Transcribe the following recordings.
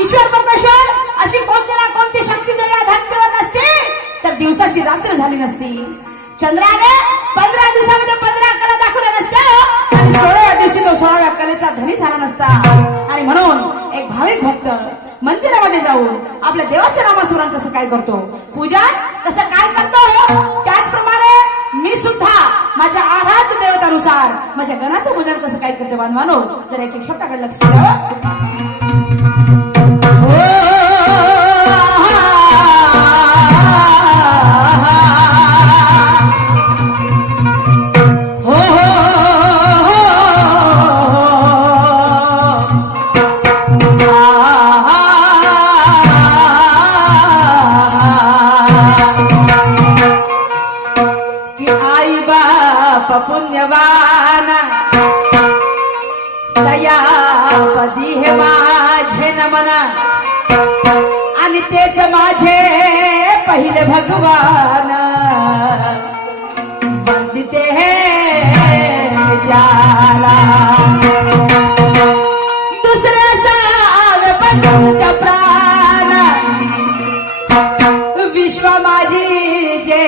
ईश्वर परमेश्वर अशी कोणती ना कोणती शक्ती जर या धरतीवर नसती तर दिवसाची रात्र झाली नसती. चंद्राने 15 दिवसामध्ये 15 कला दाखवल्या नसत्या आणि 16व्या दिवशी तो 16व्या कलेचा धनी झाला नसता. आणि म्हणून एक भाविक भक्त मंदिरामध्ये जाऊन आपल्या देवाचं नामस्मरण कसं काय करतो, पूजन कसं काय करतो, त्याचप्रमाणे मी सुद्धा माझ्या आराध्य देवतानुसार माझ्या गणाचं पूजन कसं काय करते बांधवानो. तर एक एक शब्दाकडे लक्ष द्यावं. पुण्यवान दयापदी हे माझे नमन आणि तेच माझे पहिले भगवान वंदिते हे त्याला दुसरे सावे पंच प्राण विश्व माझी जे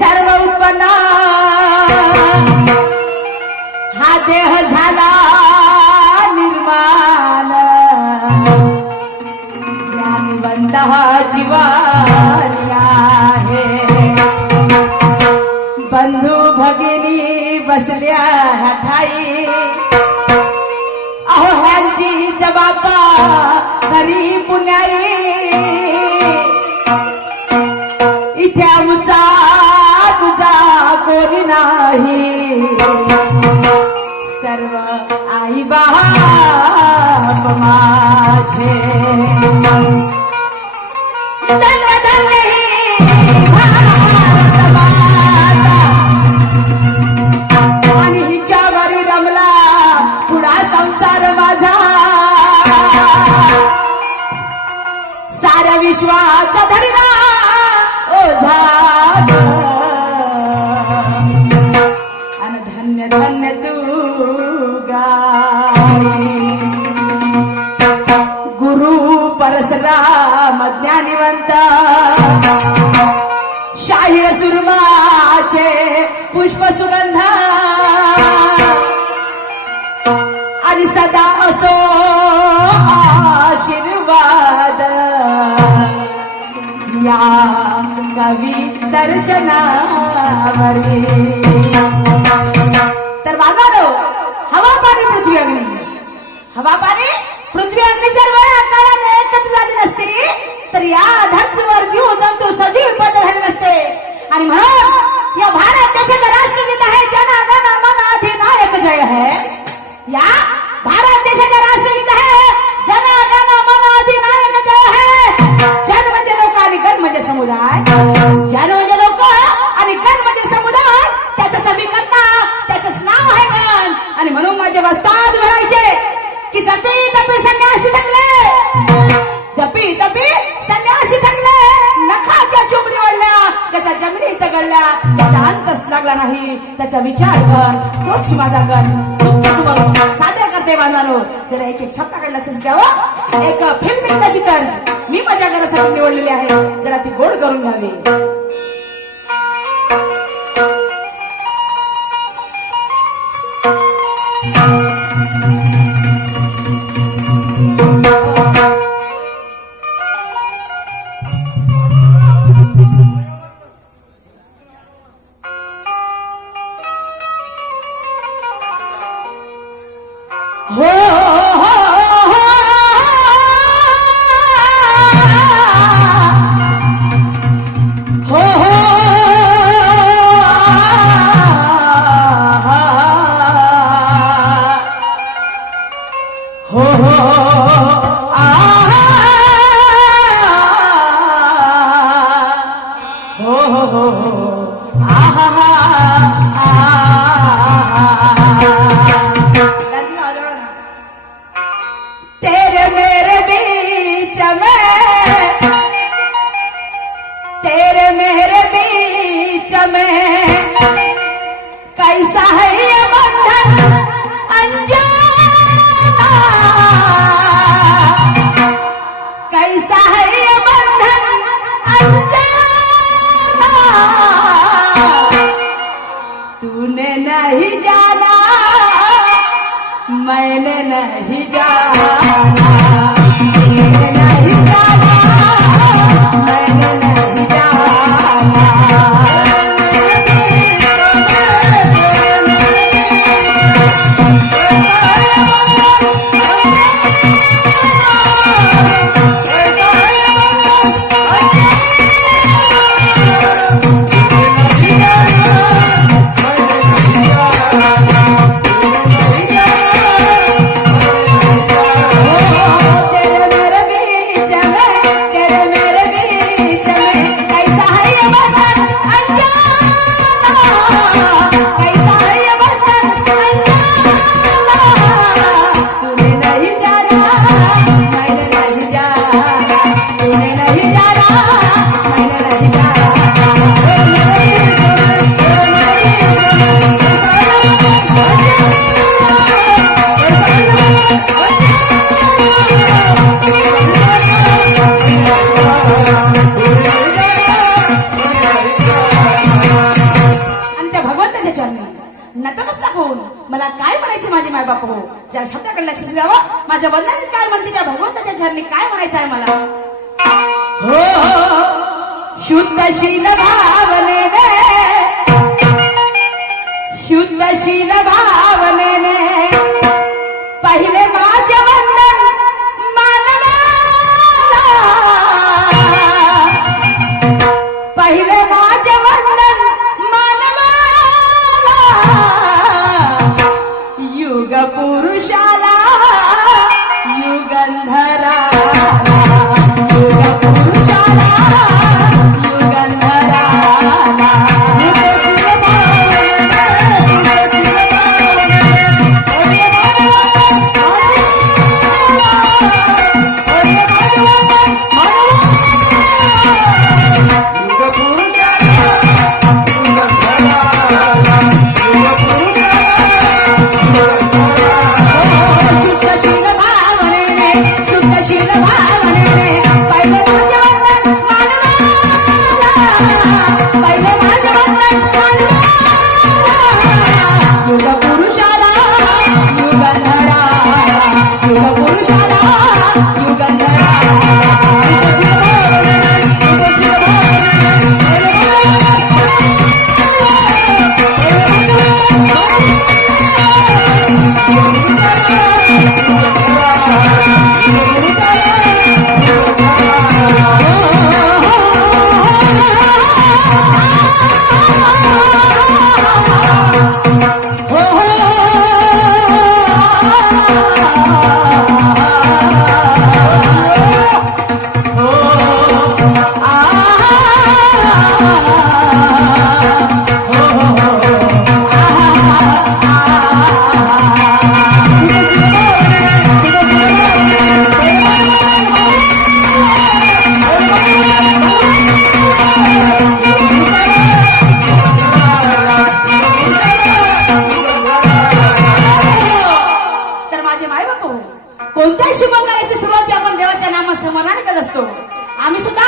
सर्व उत्पन्न हा देह झाला निर्माण ज्ञानवंत जीवानी आहे बंधू भगिनी बसल्या ठाई अहो ह्यांची जबाबा खरी पुण्याई इथे आमचा तुझा कोणी नाही सर्व आई बाप माझे धन्य धन्य ही भारत माता आणि हिच्यावरी रमला पुढा संसार माझा साऱ्या विश्वाचा धरला ओझा आणि धन्य धन्य तू गुरु परशुराम ज्ञानिवंत शाहीर सुरमाचे पुष्प सुगंध आणि सदा असो आशीर्वाद या कवी दर्शनावरी. तर बांधवांनो, हवा पाणी पृथ्वी अग्नी, हवा पाणी पृथ्वी अग्नी जर वेळा काळाने एकत्र झाली नसती तर या धरतीवर जीव जंतू सजीव पद झाले नसते. आणि म्हणून या भारत देशाचं राष्ट्रगीत आहे जन गण मन अधिनायक जय है. या भारत देशाचं राष्ट्रगीत आहे जन गण मन अधिनायक जय है. जन म्हणजे लोक आणि गण म्हणजे समुदाय, जन म्हणजे लोक आणि गण म्हणजे समुदाय, त्याचं समीकर्ता त्याचंच नाव आहे गण. आणि म्हणून माझे वस्ताद म्हणायचे की जपी तपी संन्यासी थकले, जपी तपी संन्यासी थकले, नखाच्या चुंबडी वाढल्या त्याच्या जमिनीत गळल्या, त्याचा अंतच लागला नाही, त्याचा विचार कर, तोच माझा गण तुमच्या समोर सादर करते बांधवांनो. जरा एक एक शब्दाकडे लक्ष द्यावं. एक फिल्म गीताची तर मी माझ्या घरासाठी निवडलेली आहे, जरा ती गोड करून घ्यावी. हो नहीं जाना, मैंने नहीं जाना, मैंने नहीं जाना, मैंने नहीं जाना। नतमस्तक होऊन मला काय म्हणायचं माझे मायबाप हो, त्या शब्दाकडे लक्ष द्यावं. माझं वंदन काय म्हणते त्या भगवंताच्या चरणी काय म्हणायचं आहे मला. हो शुद्धशील भावनेने, शुद्धशील भावनेने पहिले माझे वंदन मानवाला, पहिले माझे वंदन मानवाला, युग पुरुषाला युगंधराला, युग पुरुषाला युगंधराला. शुद्धशील भावनेने, शुद्धशील भावनेने पहिले माझे वंदन मानवाला, पहिले माझे वंदन मानवाला, युग पुरुषाला युगंधराला, युग पुरुषाला युगंधराला. कोणत्याही शुभ कार्याची सुरुवात आपण देवाच्या नामस्मरणाने करत असतो. आम्ही सुद्धा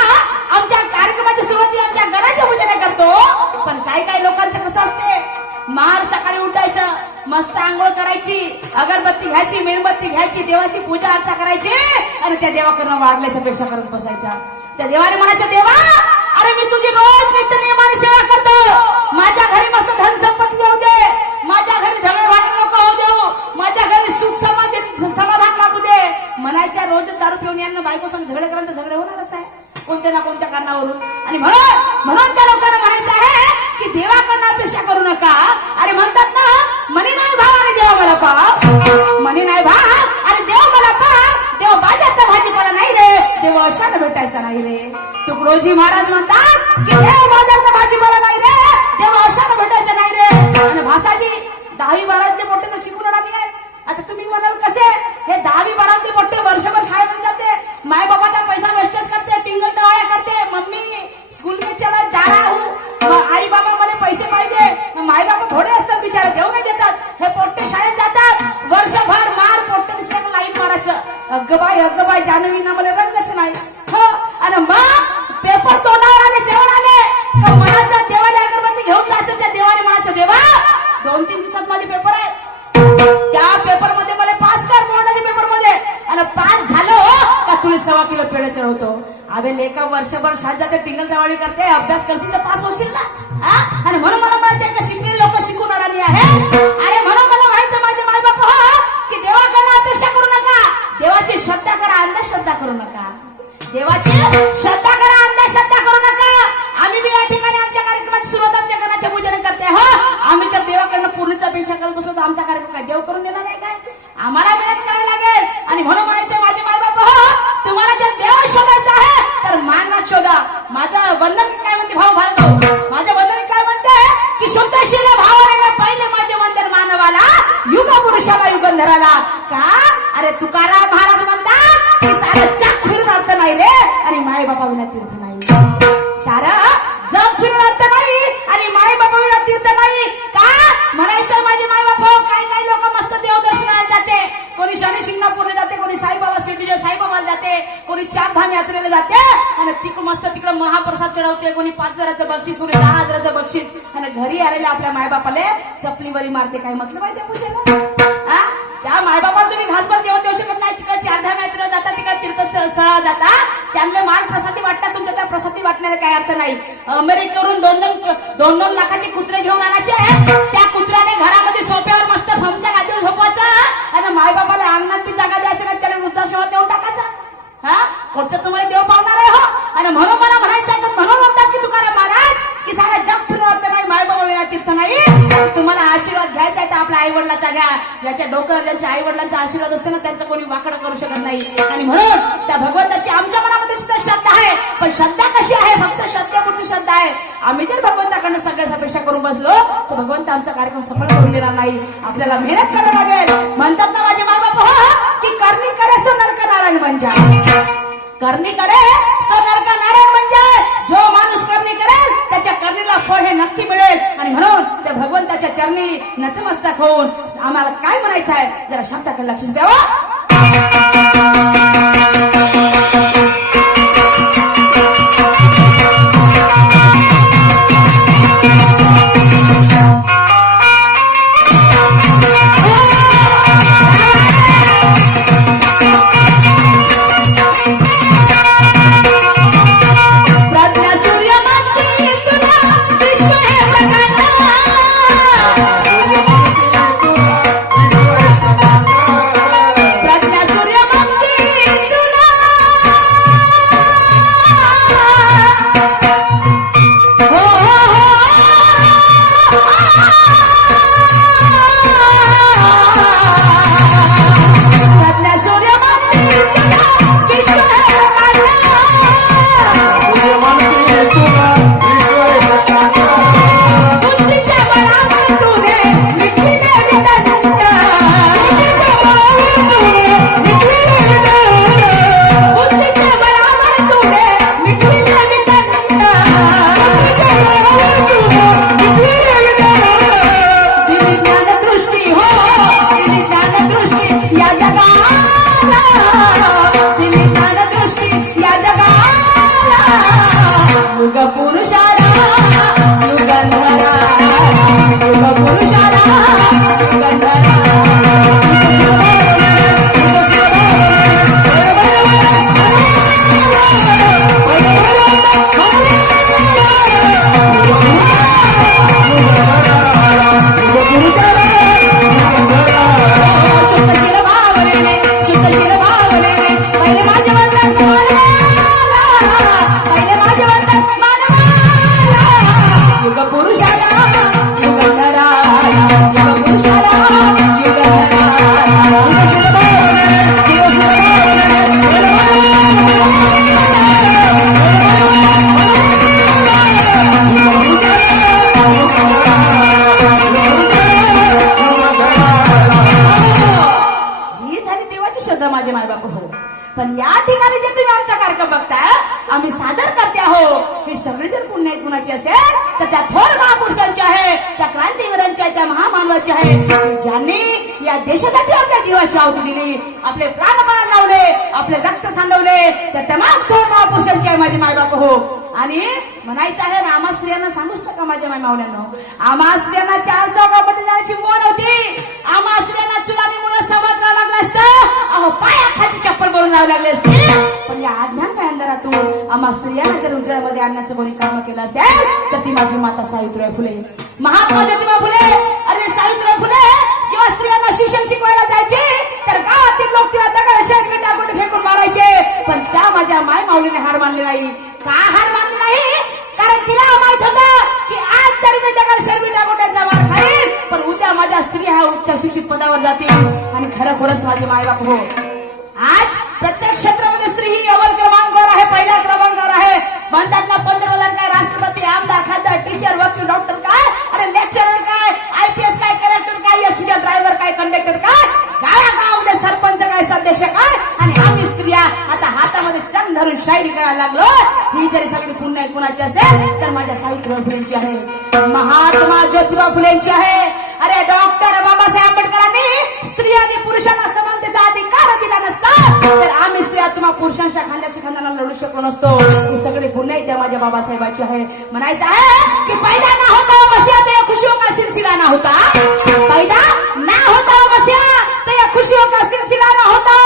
आमच्या कार्यक्रमाची सुरुवाती आमच्या घराच्या पूजेने करतो. पण काही काही लोकांचं कसं असते, मार सकाळी उठायचं, मस्त आंघोळ करायची, अगरबत्ती घ्यायची, मेणबत्ती घ्यायची, देवाची पूजा अर्चा करायची आणि त्या देवाकडनं वाढल्याच्या पेक्षा करत बसायच्या. त्या देवाने म्हणायचं, देवा अरे मी तुझी रोज नित्य नियमाने सेवा करतो, माझ्या घरी मस्त धन संपत्ती येऊ दे, माझ्या घरी झगडे भांडण नको होऊ देऊ, माझ्या घरी सुख समाधान लागू दे. म्हणायच्या रोज दारू पिऊन यांना बायको संग झगडे करायला झगडे होणारच आहे कोणत्या ना कोणत्या कारणावरून. आणि म्हणून त्या लोकांना म्हणायचं आहे की देवाकडनं अपेक्षा करू नका. अरे म्हणतात ना, मनी नाही भाव आणि देव मला पाव, मनी नाही भाव आणि देव मला पाव, देव बाजारचा भाजीपाला नाही रे, देव अशाला भेटायचा नाही रे. तुकडोजी महाराज म्हणतात की देव बाजारचा भाजीपाला नाही रे, देव अशाला भेटायचा नाही रे. आणि भासाजी 10वी 12वीतले मोठे तर शिकून राहिले आहेत. आता तुम्ही म्हणाल कसे, हे 10वी 12वीतले मोठे वर्षभर शाळेमध्ये जाते, माय बाबाचा पैसा वेस्टेज करते, टिंगल टवाळ्या करते, मम्मी स्कूल में चला जा रहा हूं, आई बाबा मला पैसे पाहिजे, माय बाबा थोडे असतात बिचारे, देऊ नाही देतात. हे पोट्टे शाळेत जातात, वर्षभर मार पोट्टे दिसल्या लाईन मारायचं, अगबाई जानवी ना मला रंगच नाही हो. आणि मग पेपर तोंडावर आले, जेवण आले का मनाचा देवाला अगरबत्ती घेऊन जायचं, त्या देवाने म्हणायचं, देवा 2-3 3 दिवसात माझे पेपर आहे. त्या पेपर मध्ये मला पास कर बोर्डाच्या पेपर मध्ये. आणि पास झालो का तुला 1.25 किलो पेढे चढवतो. अबे लेका वर्षभर शाळेत जाते टिंगल टवाळी करते अभ्यास करशील तर पास होशील ना. आणि म्हणून मला म्हणायचं का शिकलेले लोक शिकून अडाणी आहे. अरे म्हणून मला म्हणायचं माझे माय बाप की देवाकडे अपेक्षा करू नका, देवाची श्रद्धा करा, अंधश्रद्धा करू नका. देवाची श्रद्धा करा, अंधश्रद्धा करू नका. आम्ही बी या ठिकाणी आमच्या कार्यक्रमाची सुरुवात आमच्या घराच्या पूजन करते. हो आम्ही जर देवाकडनं पूर्णच अपेक्षा करत बसलो तर आमचा कार्यक्रम काय देव करून देणार आहे काय. आम्हाला मेहनत करायला लागेल. आणि म्हणून म्हणायचं माझे माय बाप तुम्हाला जर देव शोधायचा आहे तर मानवात शोधा. माझं बंधन काय म्हणते भाऊ भार्गव, माझं बंधन काय म्हणते की शुद्धशील भावाने पहिले माझे वंदन मानवाला, युग पुरुषाला युगंधराला. का अरे तुकाराम महाराज म्हणतात की सारं जग फिरून अर्थ नाही रे आणि माय बापा विना तीर्थ नाही. सारं जग फिरून अर्थ नाही आणि माय बापा विना तीर्थ नाही. का म्हणायचं माझे माय बाप काय काय लोक मस्त देवदर्शनाला जाते, कोणी शनी शिंगणापूरला जाते, कोणी साईबाबा शिर्डीच्या साईबाबाला जाते, कोणी 4 धाम यात्रेला जाते आणि तिकडं मस्त तिकडं महाप्रसाद चढवते, कोणी 5,000चं बक्षीस, कोणी 10,000चं बक्षीस आणि घरी आलेल्या आपल्या मायबापाले चपलीवरी मारते. काय म्हटलं पाहिजे पूजेला. ज्या मायबापाला तुम्ही घासभर जेवण देऊ शकत नाही तिकडे 4 धाम यात्रेला जाता, तिकडे तीर्थस्थळाला जाता, त्यांना मान प्रसादी वाटतात, तुमच्या त्या प्रसादी वाटण्याला काय अर्थ नाही. अमेरिकेवरून 2-2 लाखाचे कुत्रे घेऊन आणायचे, त्या कुत्र्याने घरामध्ये सोप्यावर मस्त फमच्या गादीवर झोपवायचं आणि मायबापाला अंगणात बी जागा द्यायचं नाही, त्याला वृद्धाश्रमात देऊन टाकायचा. कोणचं तुम्हाला देव पावणार आहे. हो आणि म्हणून मला म्हणायचं आहे म्हणून म्हणतात की तुकाराम महाराज की सारा जग फिरून अर्थ नाही, मायबाबा विना तीर्थ नाही. तुम्हाला आशीर्वाद घ्यायचा आहे तर आपल्या आई वडिलांचा घ्या. ज्याच्या डोक्यावर ज्यांच्या आई वडिलांचा आशीर्वाद असते ना त्यांचा कोणी वाकडं करू शकत नाही. आणि म्हणून त्या भगवंताची आमच्या मनामध्ये सुद्धा श्रद्धा आहे. पण श्रद्धा कशी आहे, फक्त श्रद्धेपुरती श्रद्धा आहे. आम्ही जर भगवंताकडनं सगळ्याच अपेक्षा करून बसलो तर भगवंत आमचा कार्यक्रम सफल करून देणार नाही. आपल्याला मेहनत करावी लागेल. म्हणतात ना माझे माय बाप की करणी करे सो नरक नारायण बन जाए. करणी करे सो नरक नारायण बन जाए. जो माणूस करणी करेल त्याच्या करणीला फळ हे नक्की मिळेल. आणि म्हणून त्या भगवंताच्या चरणी नतमस्तक होऊन आम्हाला काय म्हणायचं आहे जरा शब्दाकडे लक्ष द्यावं. पण या ठिकाणी जे तुम्ही आमचा कार्यक्रम बघताय आम्ही सादर करते आहो ही सगळी जर पुण्य कुणाची असेल तर त्या थोर महापुरुषांची आहे, त्या क्रांतीवीरांची आहे, त्या महामानवाची आहे ज्यांनी या देशासाठी आपल्या जीवाची आहुती दिली, आपले प्राणपण लावले, आपले रक्त सांडवले, त्या तमाम थोर महापुरुषांची आहे माझे मायबाप हो. आणि म्हणायचं आहे ना, आम्हा स्त्रियांना सांगूच नका माझ्या माय मावल्यानं, आम्हा स्त्रियांना 4 चौकामध्ये जायची मोन होती. आम्हा स्त्रियांना चुलानीमुळे समजला लागलं असतं, अहो पायाखाली चप्पल बनवून राहावं लागले असते. पण या अज्ञान कायंदरातून आम्हा स्त्रियांना जर उजेडामध्ये आणण्याचं कोणी काम केलं असेल तर ती माझी माता सावित्रीबाई फुले, महात्मा ज्योतिबा फुले. अरे सावित्रीबाई फुले जेव्हा स्त्रियांना शिक्षण शिकवायला जायचे तर गावातील लोक तिला दगड शेण टाकून फेकून मारायचे, पण त्या माझ्या माय माऊलीने हार मानली नाही. का हार मानली नाही? कारण तिला माहित होतं की आज जर मी दगड शेण टाकून त्यांचा मार खाईल, पण उद्या माझ्या स्त्री ह्या उच्च शिक्षित पदावर जातील. आणि खरोखरच माझे मायबाप हो, आज प्रत्येक क्षेत्रामध्ये स्त्री ही अव्वल क्रमांकावर आहे, पहिल्या क्रमांकावर आहे. म्हणतात ना पंतप्रधान काय, राष्ट्रपती, आमदार, खासदार, टीचर, वकील, डॉक्टर काय, अरे लेक्चरर काय, IPS काय, कलेक्टर काय, एसटीचा ड्रायव्हर काय, कंडक्टर काय, गावागावामध्ये सरपंच काय, सदस्य काय. आणि आम्ही स्त्रिया आता हातामध्ये चंग धरून शायरी करायला लागलो. ही जरी सगळी पुण्य कुणाची असेल तर माझ्या सावित्रीबाई फुलेंची आहे, महात्मा ज्योतिबा फुलेंची आहे. अरे डॉक्टर बाबासाहेब आंबेडकरांनी स्त्री आणि पुरुषांना समानतेचा अधिकार दिला नसता तर आम्ही स्त्रिया तुम्हा पुरुषांच्या खांद्याशी खांद्याला लढू शकलो नसतो. ही सगळी पुण्य त्या माझ्या बाबासाहेबांची आहे. म्हणायचं आहे की पैदा ना होता बसिया तो खुशियों का सिलसिला ना होता, पैदा ना होता बसिया तो या खुशियों का सिलसिला ना होता.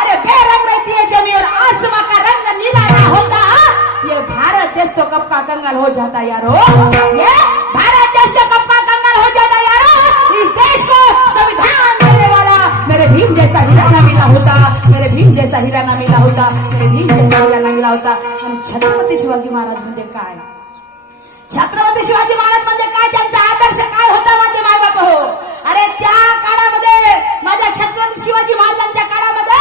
अरे बेरंग रहती है जमी और आसमां का रंग नीला ना होता. ये भारत देश तो कब का कंगाल हो जाता यारो, ये भारत देश तो कब का कंगाल हो जाता यारो. इस देश को संविधान देने वाला मेरे भीम जैसा हीरा ना मिला होता, मेरे भीम जैसा हीरा ना मिला होता, मेरे भीम जैसा हीरा ना मिला होता. आणि छत्रपती शिवाजी महाराज म्हणजे काय, छत्रपती शिवाजी महाराज म्हणजे काय, त्यांचा आदर्श काय होता माझे मायबाप हो. अरे त्या काळामध्ये माझ्या छत्रपती शिवाजी महाराजांच्या काळामध्ये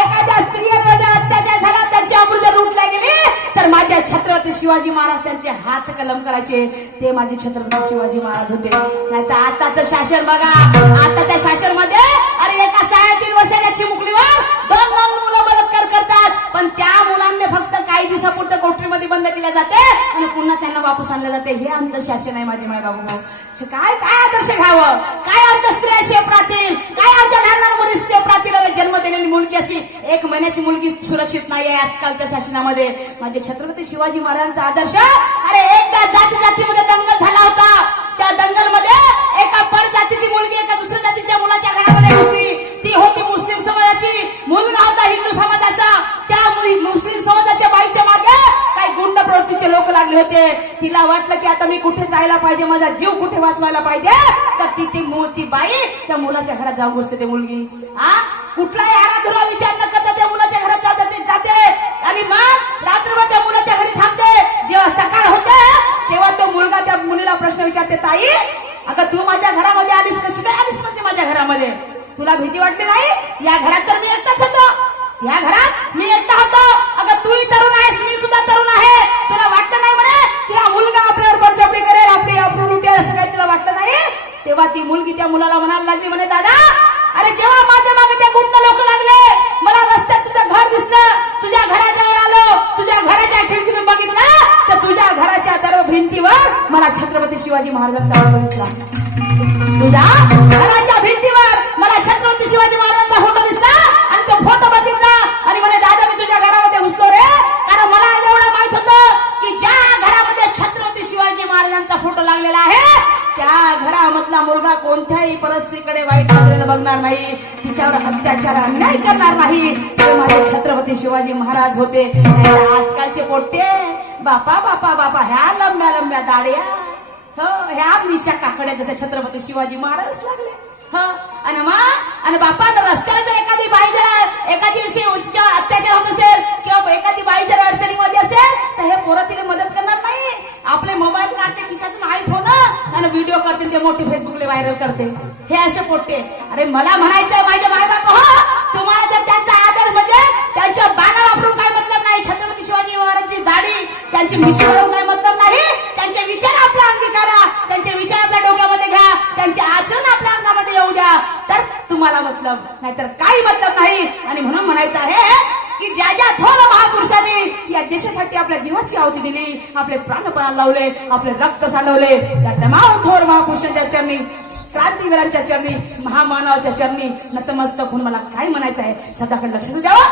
एखाद्या स्त्रियांवर अत्याचार झाला, त्यांची अब्रू जर लुटल्या गेली तर माझ्या छत्रपती शिवाजी महाराज त्यांचे हात कलम करायचे. ते माझे छत्रपती शिवाजी महाराज होते. नाही तर आताचं शासन बघा, आताच्या शासन मध्ये अरे एका 3.5 वर्षाच्या चिमुकलीवर 2 मुलं बलात्कार करतात, पण त्या मुलांना फक्त काही दिवसापुरतं कोठडीमध्ये बंद केल्या जाते आणि पुन्हा त्यांना वापस आणलं जाते. हे आमचं शासन आहे माझे माय बाबू. काय काय आदर्श घ्यावं, काय आमच्या स्त्रिया शेप राहतील, काय आमच्या लहान लहान मुली शेप राहतील. जन्म दिलेली मुलगी अशी 1 महिन्याची मुलगी सुरक्षित नाही आहे आजकालच्या शासनामध्ये. माझे छत्रपती शिवाजी महाराजांचा आदर्श, अरे एकदा जाती जातीमध्ये दंगल झाला होता, त्या दंगलमध्ये एका परजातीची मुलगी एका दुसऱ्या जातीच्या मुलाच्या घरामध्ये घुसली. ती होती मुस्लिम समाजाची, मुलगा होता हिंदू समाजाचा. त्या मुस्लिम समाजाच्या बाईच्या मागे काही गुंड प्रवृत्तीचे लोक लागले होते. तिला वाटलं की आता मी कुठे जायला पाहिजे, माझा जीव कुठे वाचवायला पाहिजे, तर ती बाई त्या मुलाच्या घरात जाऊन बसते. ते मुलगी कुठलाही आराधुरा विचार न करता त्या मुलाच्या घरात जाते आणि मग रात्रभर त्या मुलाच्या घरी थांबते. जेव्हा सकाळ होते तेव्हा तो मुलगा त्या मुलीला प्रश्न विचारते, ताई अगं तू माझ्या घरामध्ये आलीस, कशी काय आलीस म्हणजे माझ्या घरामध्ये, तुला भीती वाटली नाही? या घरात तर मी एकटाच होतो, या घरात मी एकटा होतो. अगं तूही तरुण आहेस, मी सुद्धा तरुण आहे, तुला वाटलं नाही म्हणे की हा मुलगा आपल्यावर बळजबरी करेल, आपली अब्रू लुटेल, असं काही तुला वाटलं नाही? तेव्हा ती मुलगी त्या मुलाला म्हणायला लागली, म्हणे दादा अरे जेव्हा माझ्या मागे ते गुंड लोक लागले, मला रस्त्यात तुझं घर दिसलं, तुझ्या घराजवळ आलो, तुझ्या घराच्या खिडकीतून बघितलं तर तुझ्या घराच्या दर भिंतीवर मला छत्रपती शिवाजी महाराजांचा फोटो दिसला. तुझ्या घराच्या भिंतीवर मला छत्रपती शिवाजी महाराजांचा फोटो दिसला आणि तो फोटो बघितला आणि म्हणे दादा मी तुझ्या घरामध्ये घुसलो रे, कारण मला एवढं माहित होतं की ज्या घरामध्ये छत्रपती शिवाजी महाराजांचा फोटो लागलेला आहे त्या घरामधला मुलगा कोणत्याही परिस्थितीकडे वाईट नजरेनं बघणार नाही, तिच्यावर अत्याचार अन्याय करणार नाही. ते माझे छत्रपती शिवाजी महाराज होते. आजकालचे पोट्टे बापा बापा बापा ह्या लंब्या लंब्या दाड्या, हो ह्या मिशा काकड्या जसे छत्रपती शिवाजी महाराज लागले. आणि बापा रस्त्याला जर एखादी बाई जर एखादी अत्याचार होत असेल किंवा एखादी बाई जर अडचणीमध्ये असेल तर हे पोरं तिला मदत करणार नाही. आपले मोबाईल काढते खिशातून आयफोन आणि व्हिडिओ करते, ते मोठे फेसबुकला व्हायरल करते. हे असे पोट्टे. अरे मला म्हणायचं माझे माय बाप हो, तुम्हाला जर त्यांचा आदर म्हणजे त्यांच्या बाणा वापरून काय मतलब नाही, छत्रपती शिवाजी महाराजांची दाढी त्यांची मिशी वापरून काय मतलब नाही, त्यांचे विचार आपल्या अंगी करा, त्यांचे विचार आपल्या डोक्यामध्ये घ्या, त्यांचे आचरण आपल्या अंगामध्ये येऊ द्या, तर तुम्हाला मतलब, नाहीतर काही मतलब नाही. आणि म्हणून म्हणायचं आहे की ज्या ज्या थोर महापुरुषांनी या देशासाठी आपल्या जीवाची आहुती दिली, आपले प्राणपणाला लावले, आपले रक्त सांडवले, त्या तमाम थोर महापुरुषांच्या चरणी, क्रांतीवीरांच्या चरणी, महामानवाच्या चरणी नतमस्तक होऊन मला काय म्हणायचं आहे, सध्याकडे लक्ष द्यावं.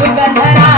युगंधरा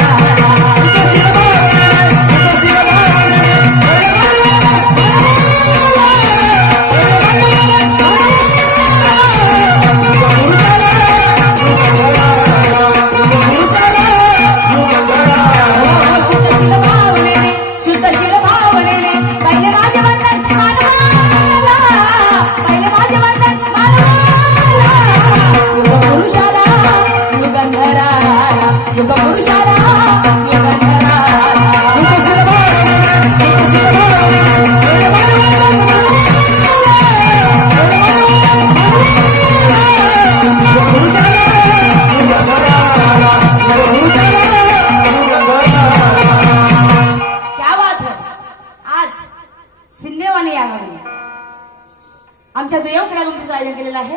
आमच्या दुय्यम क्रीडागुंतीचं आयोजन केलेलं आहे.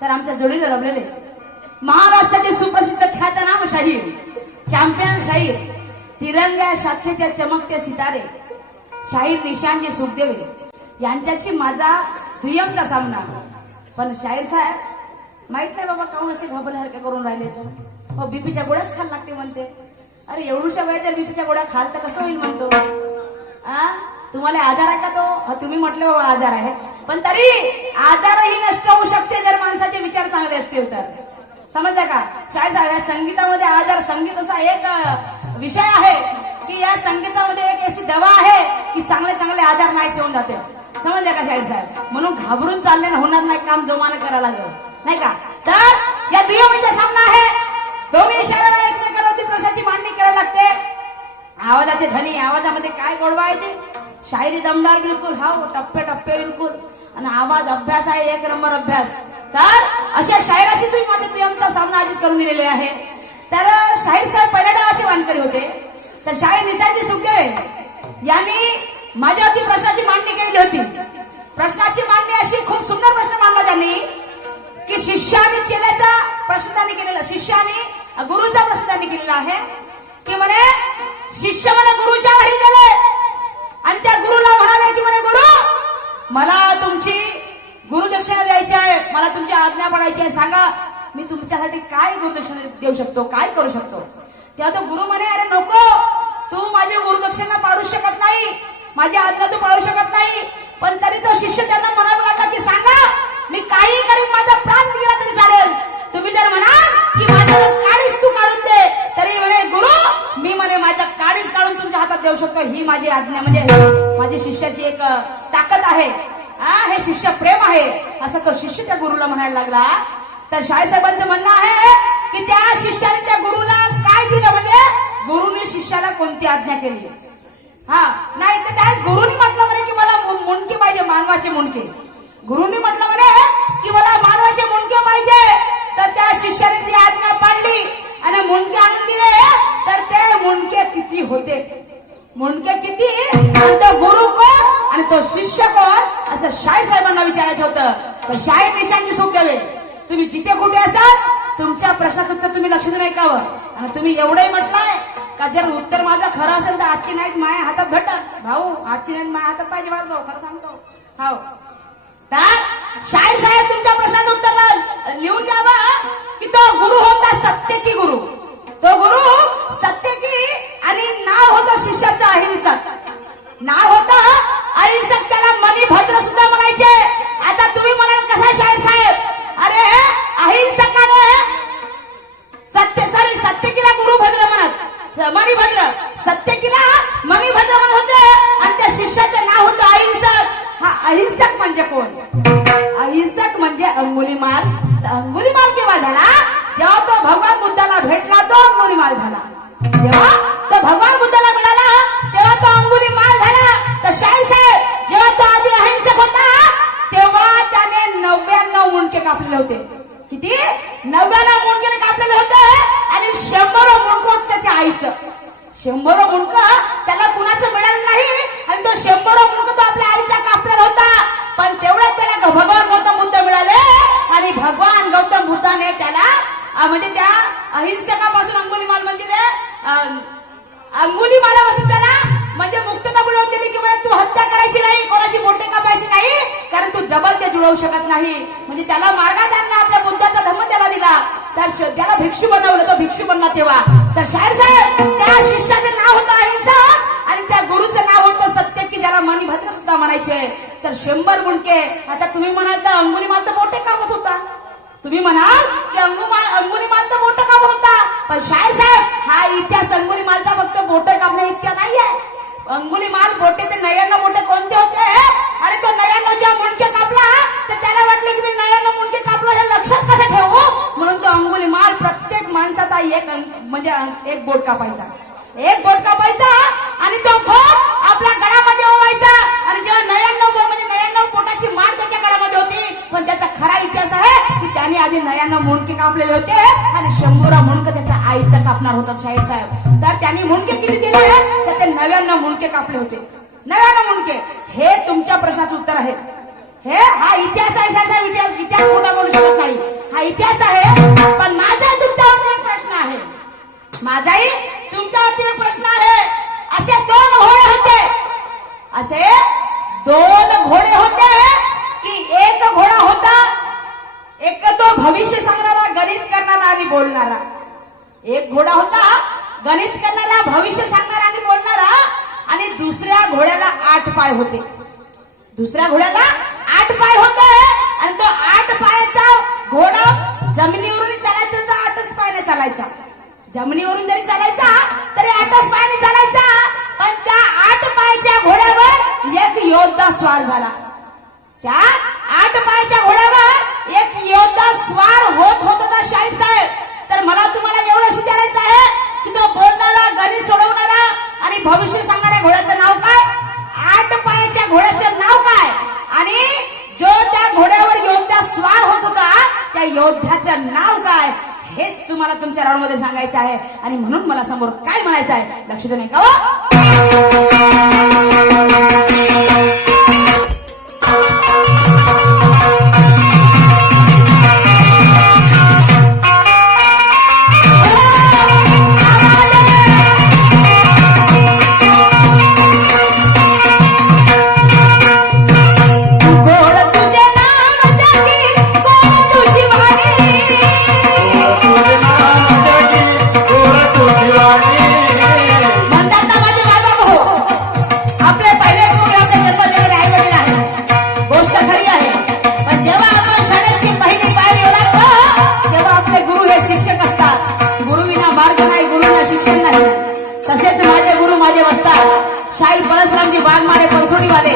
तर आमच्या जोडीला रमलेले महाराष्ट्राचे सुप्रसिद्ध ख्यातनाम शाहीर, चॅम्पियन शाहीर, तिरंग्या शाखेच्या चमकते सितारे शाहीर निशांजी सुखदेवे यांच्याशी माझा दुय्यमचा सामना. पण शाहीर साहेब माहित नाही बाबा काहून असे घाबरल्यासारखे करून राहिले तर हो बीपीच्या गोळ्याच खाल लागते म्हणते. अरे एवढ्या वयाच्या बीपीच्या गोळ्या खाल तर कसं होईल म्हणतो. तुम्हाला आजार आहे का तो. तुम्ही म्हटले बाबा आजार आहे पण तरी आजारही नष्ट होऊ शकते जर माणसाचे विचार चांगले असतील तर. समजलं का शाळेत या संगीतामध्ये आजार संगीत असा एक विषय आहे की या संगीतामध्ये एक अशी दवा आहे की चांगले चांगले आजार नाही होऊन जाते. समजलं का शाहीर साहेब. म्हणून घाबरून चालले होणार नाही काम जोमाने करायला लागलं नाही का. तर या दुय्यमचा सामना आहे. दोन्ही शहराला एकमेकांवरती प्रश्नाची मांडणी करायला लागते. आवाजाचे धनी आवाजामध्ये काय गोडवायचे. शायरी दमदार बिलकुल हा टप्पे टप्पे बिलकुल आणि आवाज अभ्यास आहे एक नंबर अभ्यास. तर अशा शायराची तुम्ही माझ्या दुय्यमचा सामना आयोजित करून दिलेले आहे. तर शाहीर साहेब पहिल्या डावाचे वानकरी होते. तर शाहीर निशांजी सुखदेवे यांनी माझ्यावरती प्रश्नाची मांडणी केलेली होती. प्रश्नाची मांडणी अशी खूप सुंदर प्रश्न मांडला त्यांनी की शिष्याने चेल्याचा प्रश्न त्यांनी केलेला, शिष्याने गुरुचा प्रश्न त्यांनी केलेला आहे की म्हणे शिष्य म्हणे गुरुच्या घरी गेले आणि त्या गुरुला म्हणाले की म्हणे गुरु मला तुमची गुरुदक्षिणा द्यायची आहे, मला तुमची आज्ञा पडायची आहे, सांगा मी तुमच्यासाठी काय गुरुदक्षिणा देऊ शकतो, काय करू शकतो. तेव्हा तो गुरु म्हणे अरे नको, तू माझी गुरुदक्षिणा पाडू शकत नाही, माझी आज्ञा तू पाळू शकत नाही. पण तरी तो शिष्य त्यांना मनात लागला की सांगा मी काही करीन, माझा प्राण गेला तरी चालेल. तुम्ही जर म्हणाल की माझं काळीच तू काढून दे तरी म्हणे गुरु मी म्हणे माझ्या काळीच काढून तुमच्या हातात देऊ शकतो. ही माझी आज्ञा म्हणजे माझी शिष्याची एक ताकद आहे. हे शिष्य प्रेम आहे असं तो शिष्य त्या गुरुला म्हणायला लागला. तर शाहीसाहेबांचं म्हणणं आहे की त्या शिष्याने त्या गुरुला काय दिलं म्हणजे गुरुने शिष्याला कोणती आज्ञा केली. नाही तर त्या गुरुनी म्हटलं म्हणे की मला मुंडके पाहिजे, मानवाचे मुंडके. गुरुनी म्हटलं म्हणे की मला मानवाचे मुंडके पाहिजे. तर त्या शिष्याने ती आज्ञा पाळली आणि मुंडके आणून दिले. तर ते मुंडके किती होते, मुंडके किती आणि तो गुरु कोण आणि तो शिष्य कोण असं शाहीर साहेबांना विचारायचं होतं. तर शाहीर निशांजी सुखदेवे तुम्ही जिथे कुठे असाल तुमच्या प्रश्नाचं उत्तर तुम्ही लक्ष देऊ ऐकावं. आणि तुम्ही एवढंही म्हटलंय का जर उत्तर माझं खरं असेल तर आजची नाईट माझ्या हातात भेटत. भाऊ आजची नाईट माझ्या हातात पाहिजे भाऊ, खरं सांगतो. हो तर शाहीर साहेब तुमच्या प्रश्नाचं उत्तर लिहून द्यावं की तो गुरु होता सत्यकी गुरु. तो गुरु सत्यकी आणि नाव होतं शिष्याचं अहिंसक. नाव होतं अहिंसक, त्याला मणिभद्र सुद्धा म्हणायचे. आता तुम्ही म्हणाल कसा शाहीर साहेब, अरे अहिंसकाने सत्यकीला गुरुभद्र म्हणत, मणिभद्र सत्यकीला मणिभद्र म्हणत होते आणि त्या शिष्याचं नाव होतं अहिंसक. हा अहिंसक म्हणजे कोण, अहिंसक म्हणजे अंगुलीमाल. अंगुलीमाल केव्हा झाला, जेव्हा तो भगवान बुद्धाला भेटला तो अंगुलीमाल झाला. जेव्हा तो भगवान बुद्धाला मिळाला तेव्हा तो अंगुलीमाल झाला. तर शाहीर साहेब जेव्हा तो आधी अहिंसक होता तेव्हा त्याने 99 मुंडके कापलेले होते. किती 99 मुंडके कापलेले होते आणि 100 मुंडक होत त्याच्या आईचं. 100 मुंडक त्याला कुणाचं मिळालं नाही आणि तो 100 मुंडक तो आपल्या आईचा कापलेला होता. पण तेवढ्यात त्याला भगवान गौतम बुद्ध मिळाले आणि भगवान गौतम बुद्धाने त्याला म्हणजे त्या अहिंसकापासून अंगुलीमाल म्हणजे अंगुलीमालापासून त्याला म्हणजे मुक्तता मिळवून दिली की म्हणजे तू हत्या करायची नाही, कोणाची बोटे कापायची नाही, कारण तू डबल ते जुळवू शकत नाही. म्हणजे त्याला मार्गात आणला, आपल्या बुद्धाचा धर्म त्याला दिला. त्याला भिक्षू बनवलं, तो भिक्षू बनला तेव्हा. तर शाहीर साहेब त्या शिष्याचं नाव होतं अहिंसा आणि त्या गुरुचं नाव होतं सत्य, की ज्याला मणिभद्र सुद्धा म्हणायचे. तर 100 मुंडके. आता तुम्ही म्हणाल तर अंगुलीमाल तर मोठे कामत होता, तुम्ही म्हणाल की अंगुलीमाल तर मोठं काम होता, पण शाहीर साहेब हा इतिहास अंगुलीमालचा फक्त बोटं कापण्या इतक्या नाहीये. अंगुलीमाल बोटे ते 99 बोटे कोणते होते, आणि तो 99 जेव्हा मुंडके कापला तर त्याला वाटले की मी 99 मुंडके कापलो, हे लक्षात कसं ठेवू, म्हणून तो अंगुलीमाल प्रत्येक माणसाचा एक बोट कापायचा, एक बोट कापायचा आणि तो बोट आपल्या गळामध्ये ओवायचा. आणि जेव्हा 99 बोट म्हणजे 99 बोटाची माळ त्याच्या गळामध्ये होती, पण त्याचा खरा इतिहास आहे की त्याने आधी 99 मुंडके कापलेले होते आणि 100 मुंडके त्याच्या आईचं कापणार होतं शाहीर साहेब. तर त्यांनी मुंडके किती दिले, तर ते 99 मुंडके कापले होते, 99 मुंडके. हे तुमच्या प्रश्नाचं उत्तर आहे. हा इतिहास आहे शाहीर साहेब, इतिहास खोटा बोलू शकत नाही, हा इतिहास आहे. पण माझा तुमच्यावरती एक प्रश्न आहे, माझाही तुमच्यावरती एक प्रश्न आहे. असे 2 घोडे होते, असे 2 घोडे होते की एक घोडा होता, एक तो भविष्य सांगणारा, गणित करणारा आणि बोलणारा. एक घोडा होता गणित करणारा, भविष्य सांगणारा आणि बोलणारा, आणि दुसऱ्या घोड्याला 8 पाय होते. दुसऱ्या घोड्याला 8 पाय होते आणि तो 8 पायाचा घोडा जमिनीवरून चालायचा तर 8च पायाने चालायचा, जमिनीवरून जरी चालायचा तरी 8च पायाने चालायचा. पण त्या 8 पायाच्या घोड्यावर एक योद्धा स्वार झाला, त्या 8 पायाच्या घोड्यावर एक योद्धा स्वार होत होता शाहीर साहेब. तर मला तुम्हाला एवढंच विचारायचं आहे की तो बोलणारा, गणित सोडवणारा आणि भविष्य सांगणाऱ्या घोड्याचं नाव काय, 8 पायाच्या घोड्याचं नाव काय, आणि जो त्या घोड्यावर योद्धा स्वार होत होता त्या योद्ध्याचं नाव काय, हेच तुम्हाला तुमच्या राऊंड मध्ये सांगायचं आहे. आणि म्हणून मला समोर काय म्हणायचं आहे, लक्ष देऊ नये का? शाहीर परसरामजी वाघमारे परसोडीवाले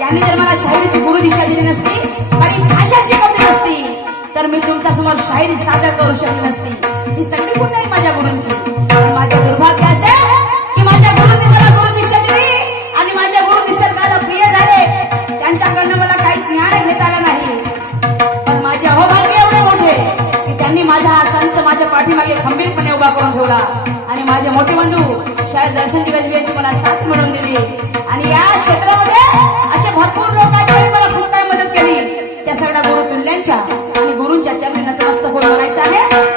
यांनी जर मला शाहिरीची गुरु दीक्षा दिली नसती आणि भाषा शिकवली नसती तर मी तुमच्या समोर शाहिरी सादर करू शकली नसती. ही सगळी गुण नाही माझ्या गुरूंची. माझे दुर्भाग्य असे की माझ्या गुरूंनी मला गुरु दीक्षा दिली आणि माझ्या गुरु निसर्गाला प्रिय झाले, त्यांच्याकडनं मला काही ज्ञान घेता आलं नाही. पण माझे अहोभाग्य एवढे मोठे की त्यांनी माझा हा संत माझ्या पाठीमागे खंबीरपणे उभा करून ठेवला आणि माझे मोठे बंधू शाहीर दर्शनजी गजबी यांची मला साथ मिळवून दिली. आणि या क्षेत्रामध्ये असे भरपूर लोक आहेत त्यांनी मला खूप काही मदत केली. त्या सगळ्या गुरुतुल्यांच्या आणि गुरूंच्या चरणी नतमस्तक होऊन म्हणायचं आहे